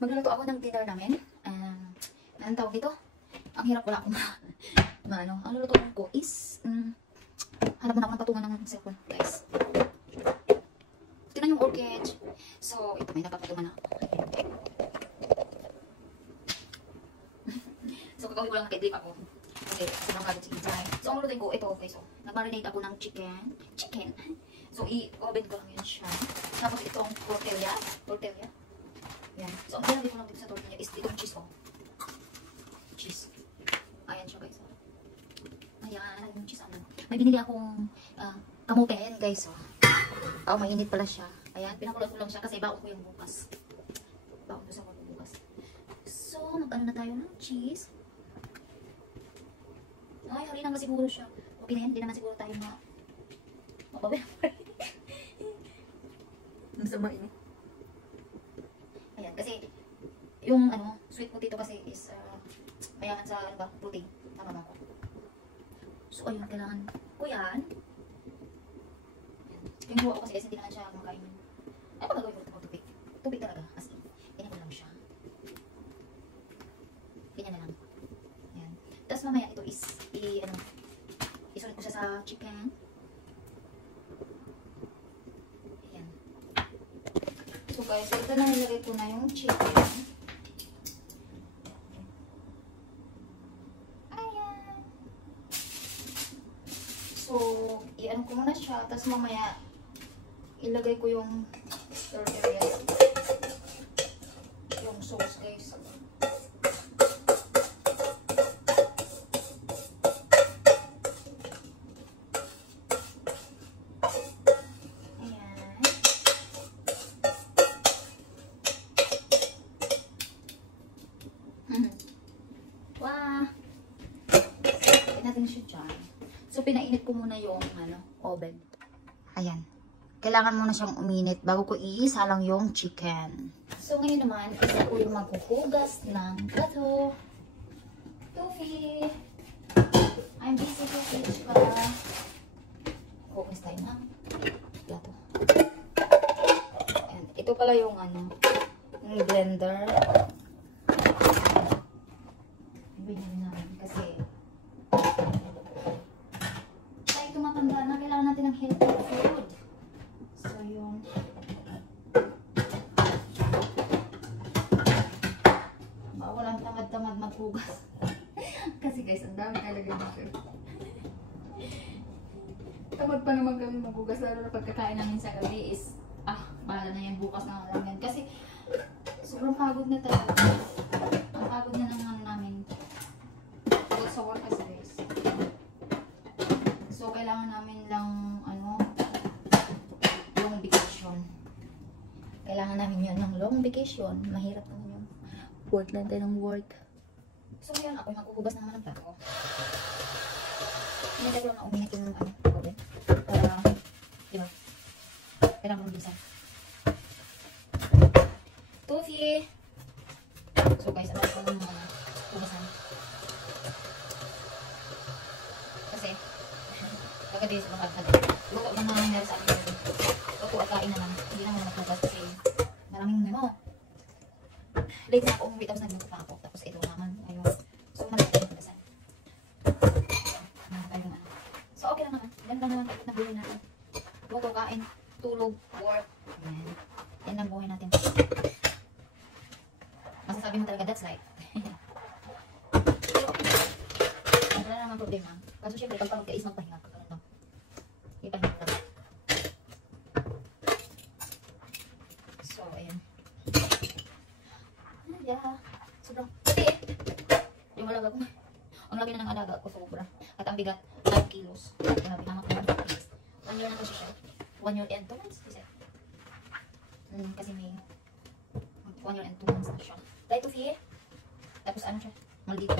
Magluluto ako ng dinner namin. Anong tawag dito? Ang hirap, wala akong ano. Ang lulutuin ko is, hanap muna ako ng patungan ng cellphone, guys. Ito na yung orchid. So, ito, may napapatungan na. So, kakawin ko lang nakidrip ako. Okay, sobrang kagod si Inday. So, ang lulutuin ko, ito, okay, so, nag-marinate ako ng chicken. So, i-oven ko lang yun siya. Tapos, itong tortilla. Yan. So, ang ginagawa ko lang dito sa tortilla is itong cheese, oh. Cheese. Ayan siya, guys. Ayan, yung cheese, ano. May binili akong kamote. Ayan, guys, oh. Oh, mainit pala siya. Ayan, pinakuloy ko lang siya kasi baon ko yung bukas. Baon ko sa mga bukas. So, mag-ano na tayo ng cheese. Ay, hali naman siguro siya. Okay na yan, hindi naman siguro tayo mabawin. Masama ini. Ayan, kasi yung sweet potato kasi is mayaman sa protein. Tama ba ako? So, ayun, kailangan ko yan. Yung buwa ko kasi hindi naman siya makain. Ay, pag gagawin ko ito, tubig. Tubig talaga. As in, ganyan na lang siya. Ganyan na lang. Ayan. Tapos mamaya ito is, isunod ko siya sa chicken. Ayan. So guys, ito na nilagay ko na yung chicken. Ayan. So, i-ano ko muna siya. Tapos mamaya, ilagay ko yung yung sauce, guys. Wow! Pinain natin siya dyan. So, pinainit ko muna yung oven. Ayan. Kailangan muna siyang uminit bago ko iisa lang yung chicken. So, ngayon naman, isa ko yung maghuhugas ng plato. Tufi! I'm busy with it pa. Hugas tayo ng plato. Ayan. Ito pala yung yung blender. Binili namin kasi tayo tumatanda na, kailangan natin ng healthy food. So yung walang tamad-tamad maghugas. Kasi guys, ang dami talaga dito. Tamad pa naman kami maghugas, lalo na pagkakain namin sa gabi is bahala na yan, bukas na lang yan. Kasi sobrang pagod na talaga. Ang pagod na namin sa work kasi guys. So, kailangan namin lang, long vacation. Kailangan namin yun ng long vacation. Mahirap naman yung work natin ng work. So, ngayon ako maghuhugas naman ng plato. Hinintay ko lang na uminit yung oven. Para, diba? Kailangan mag-bisa. Tufi! So, guys, ano ko ng hugasan. Kagadi sa mga kagadi. Luto na naman nangyari sa akin. Luto at kain naman. Hindi naman maghugas kasi maraming late na ako umuwi tapos nagluto pa ako. Tapos ito naman. Ayun. So malaki yung hugasan. So okay lang naman. Yan lang naman kapit na buhay natin. Luto, kain, tulog, work. Yan. Yan lang buhay natin. Masasabi mo talaga that's life. Wala naman problema. Kaso syempre pag pagod ka is magpahinga ka. Ipahinga lang. So, ayan. Yeah. Sobrang puti. Yung alaga ko. Ang laki na ng alaga ko sobra. At ang bigat, 5 kilos. Grabe naman ko 5 kilos. 1 year na kasi siya. 1 year and 2 months. Kasi may 1 year and 2 months na siya. Dahil ito fiye. Tapos ano siya? Maldito.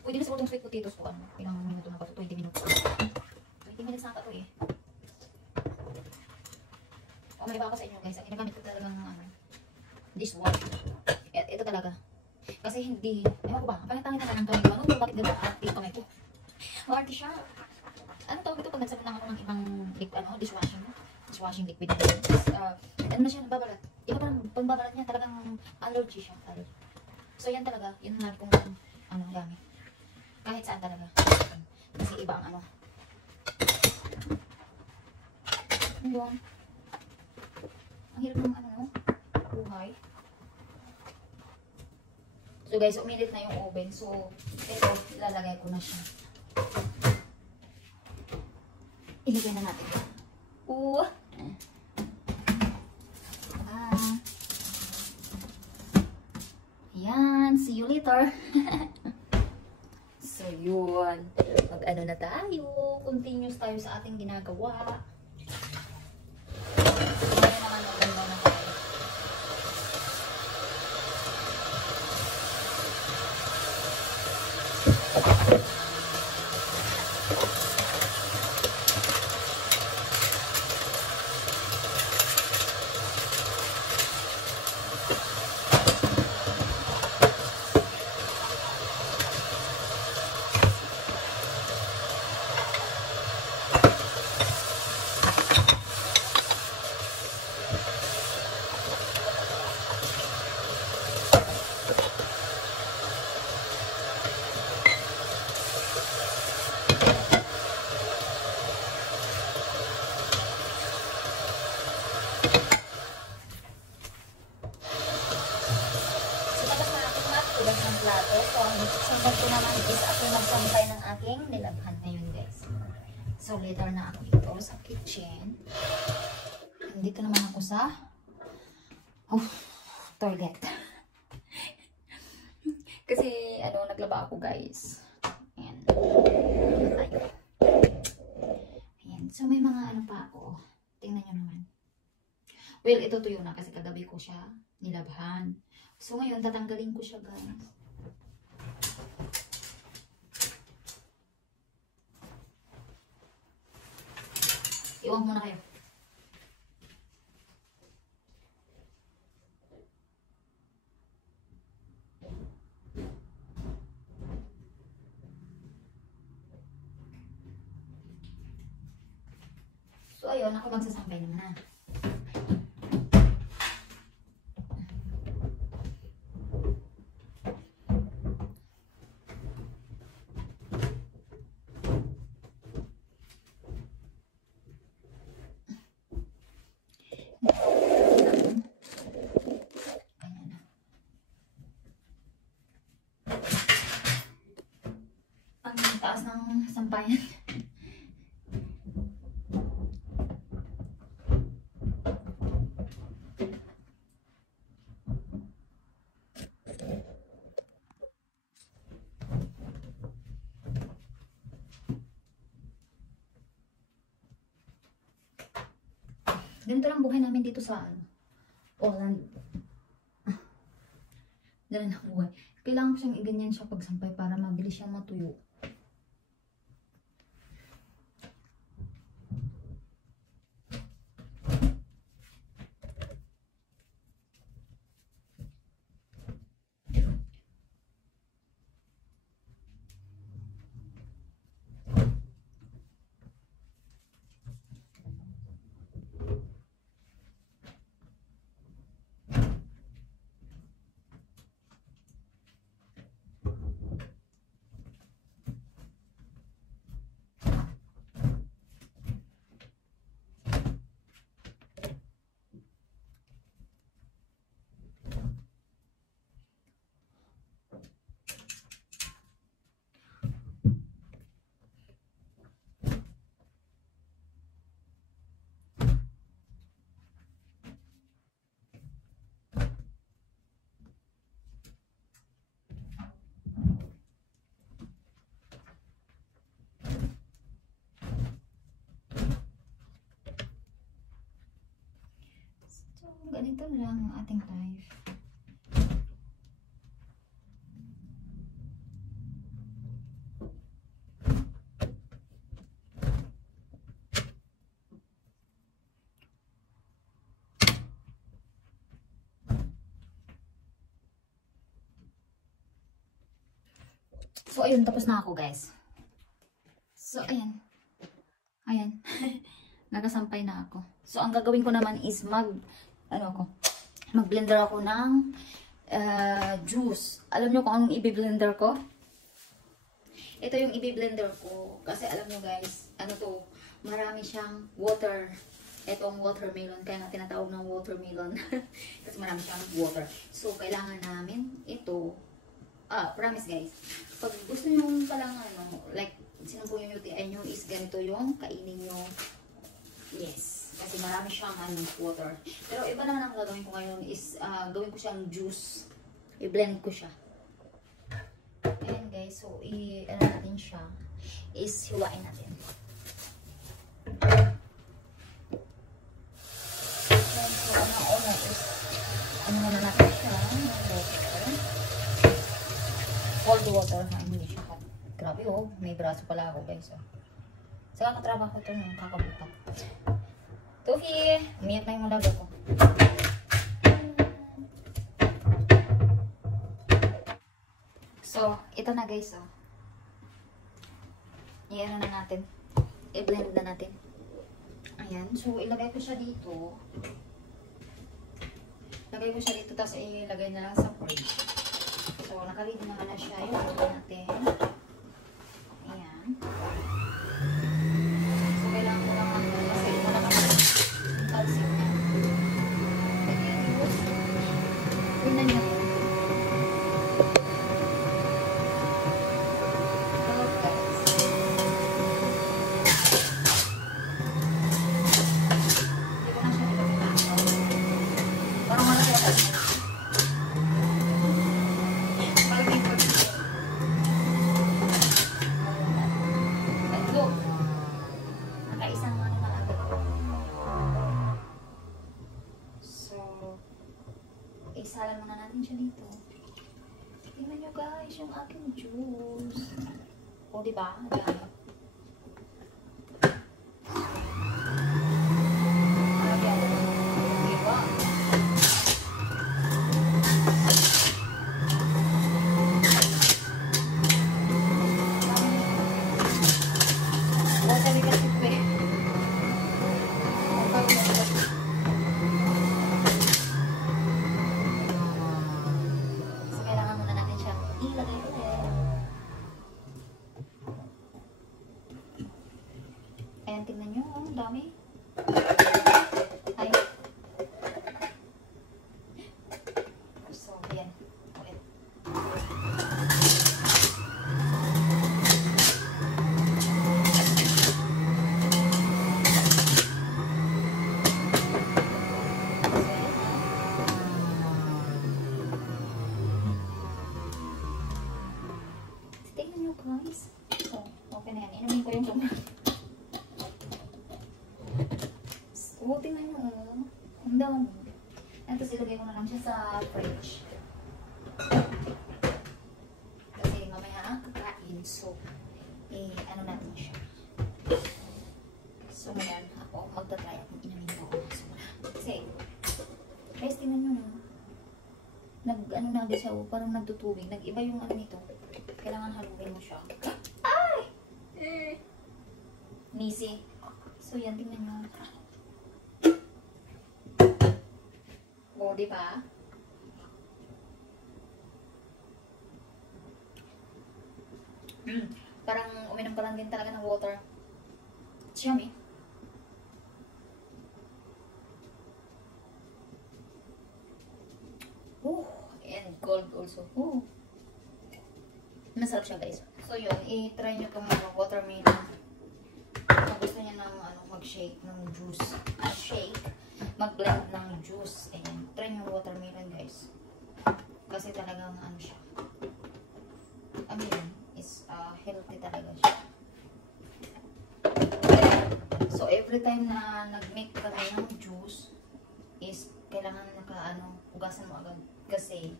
Pwede na siguro itong sweet potatoes ko. Ilang minuto na ba ito? 20 minutes. 20 minutes na ito eh. O, malibawa ko sa inyo guys. Ang ginagamit ko talagang dishwasher. Ito talaga. Kasi hindi, ewan ko ba, pangitangin na lang kamay ko. Ano bakit gano'n arte yung kamay ko? Maarte siya. Ano tawag ito pag nagsabot lang ako ng ibang dishwasher mo? dishwashing liquid. Ano na siya, nababalat. Iba parang pangbabalat niya, talagang allergy siya. Allergy. So yan talaga, yun lang kung ano gamit. Kahit saan talaga. Kasi iba ang ano. Yun. Ang hirap ng ano, no? Buhay. So guys, uminit na yung oven. So, ito, ilalagay ko na siya. Ilagay na natin. Ooh. Yan. See you later. So, yun. Mag-ano na tayo. Continuous tayo sa ating ginagawa. Ngayon naman maganda na tayo. Sunod ko naman is ako magsampay ng aking nilabhan ngayon guys. So later na ako dito sa kitchen. Nandito naman ako sa toilet. Kasi ano, naglaba ako guys. Ayan. Ayan. So may mga ano pa ako. Tingnan nyo naman. Well, ito tuyo na kasi kagabi ko siya nilabhan. So ngayon tatanggalin ko siya guys. Iwan muna kayo. So ayun, ako magsasampay naman na. Ang taas ng sampayan. Ganito lang buhay namin dito sa Poland. Ganun ang buhay. Kailangan ko siyang iganyan siya pagsampay para mabilis siyang matuyo. So, ganito lang ang ating life. So, ayun, tapos na ako guys. So, ayan. Ayan. Nakasampay na ako. So, ang gagawin ko naman is mag-blender ako ng juice. Alam nyo kung anong i-blender ko? Ito yung i-blender ko. Kasi alam nyo guys, marami siyang water. Itong watermelon. Kaya nga tinatawag ng watermelon. Kasi marami siyang water. So, kailangan namin ito. Promise guys. Pag gusto nyo palang like, sinumpo yung UTI nyo is ganito yung kainin nyo. Yes. Kasi marami siyang water. Pero iba naman ang gagawin ko ngayon is gawin ko siyang juice. I-blend ko siya. Ayan guys. So, natin siya. Is hiwain natin. Ayan. So, una is muna natin siya. Cold water. Hindi siya hot. Grabe may braso pala ako guys. Saka katrabaho ko ito ng kakabutan. Tufi! Umiyak na yung malaga ko. So, ito na guys. I-ano na natin. I-blend na natin. Ayan. So, ilagay ko siya dito. Lagay ko siya dito, tapos ilagay na lang sa fridge. So, nakaready naman na siya. Ilagay natin. Ayan. So, kailangan ko lang masay mo na kasi yung calcium niya. Tingnan niyo. Isalan muna natin siya dito. Tingnan nyo guys, yung aking juice. O, diba? Ayan. Ayan, tingnan nyo. Ang dami. Ay. So, ayan. Ulit. Tingnan nyo guys. So, okay na yan. Inumin ko yung kumang. Tingnan nyo, ang dami. At tapos ilagay ko na lang siya sa fridge. Kasi mamaya kakain. So, ano natin siya. So, ngayon ako magta-try at inamin ko. So, kasi, guys, tingnan nyo na. Na siya, parang nagtutubig. Nag-iba yung nito. Kailangan haluin mo siya. Ay! Nisi. So, yan, tingnan nyo. O, diba? Parang uminom ka lang din talaga ng water. It's yummy. And cold also. Masarap siya guys. So yun, i-try nyo itong watermelon. Kung gusto niya ng mag-shake ng juice. Mag-blend ng juice. Ayan. Try nyo watermelon guys. Kasi talagang siya. Is healthy talaga siya. So every time na nag-make kami ng juice is kailangan ugasan mo agad. Kasi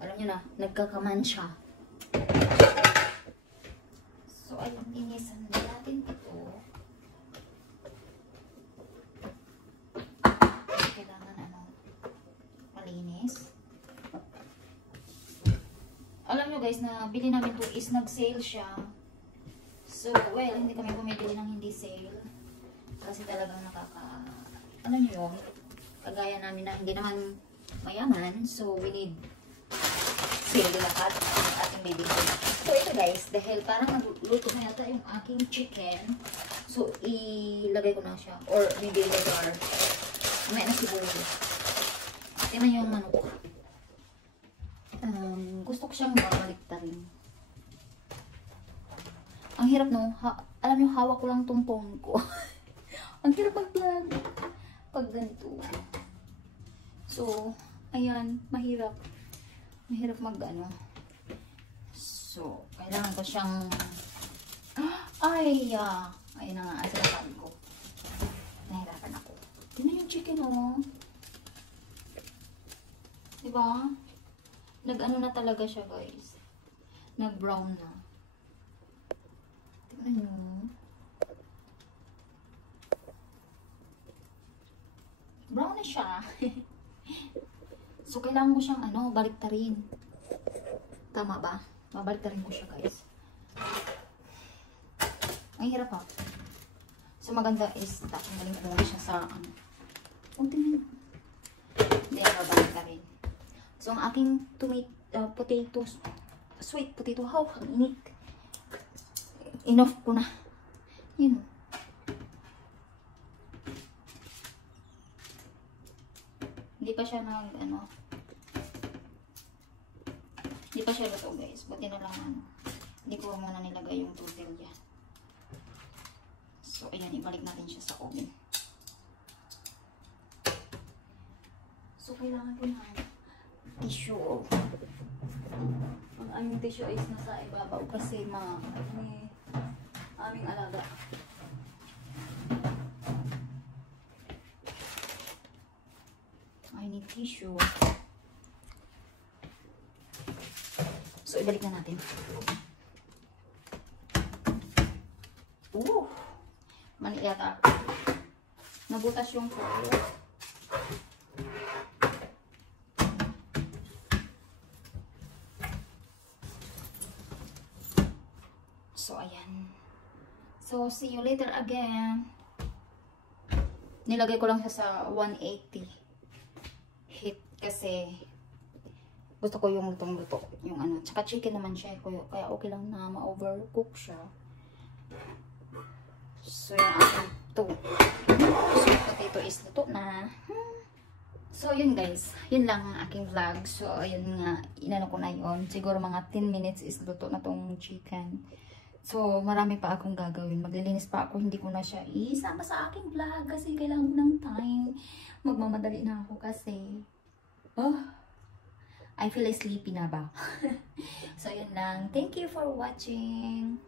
alam nyo na, nagkakaman siya. So ayun, linisan natin ito. Alam nyo guys, na bili namin to is nag-sale siya. So, well, hindi kami bumibili ng hindi sale. Kasi talagang ano nyo yun, kagaya namin na hindi naman mayaman, so we need sili lahat ng ating bibigyan. So ito guys, dahil parang nagluto na yata yung aking chicken, so ilagay ko na siya, or maybe later, may na siguro. Tingnan nyo yung manok. Gusto ko siyang babaliktarin. Ang hirap no, alam nyo, hawak ko lang tong phone ko. Ang hirap mag-vlog pag ganito. So, ayan, mahirap. Mahirap mag-ano. So, kailangan ko siyang ayun na nga, asalapan ko. Nahirapan ako. Tingnan yung chicken, oh. Diba? Nag-ano na talaga siya, guys. Nag-brown na. Tingnan nyo. Brown na siya. So, kailangan ko siyang, baliktarin. Tama ba? Babaliktarin ko siya, guys. Ang hirap ha. So, maganda is, tatanggalin ko siya sa, tingnan. Hindi, babaliktarin. So, ang aking potatoes, sweet potato, ang init. Enough ko na. Yun. Hindi pa siya hindi pa siya luto guys. Buti na lang hindi ko muna nilagay yung tortilla. So, ayan, ibalik natin siya sa oven. So, kailangan ko na tissue. Ang aming tissue is nasa ibabaw kasi may aming alaga. I need tissue. So, ibalik na natin. Mali yata. Nabutas yung foil. So, ayan. So, see you later again. Nilagay ko lang siya sa 180 heat kasi gusto ko yung lutong-luto. Yung tsaka chicken naman siya. Kaya okay lang na ma-overcook siya. So, yung aking sweet potato is luto na. So, yun guys. Yun lang ang aking vlog. So, ayun nga. Inano ko na yun. Siguro mga 10 minutes is luto na tong chicken. So, marami pa akong gagawin. Maglilinis pa ako. Hindi ko na siya isama sa aking vlog kasi kailangan ko ng time. Magmamadali na ako kasi I feel sleepy na ba? So, yun lang. Thank you for watching.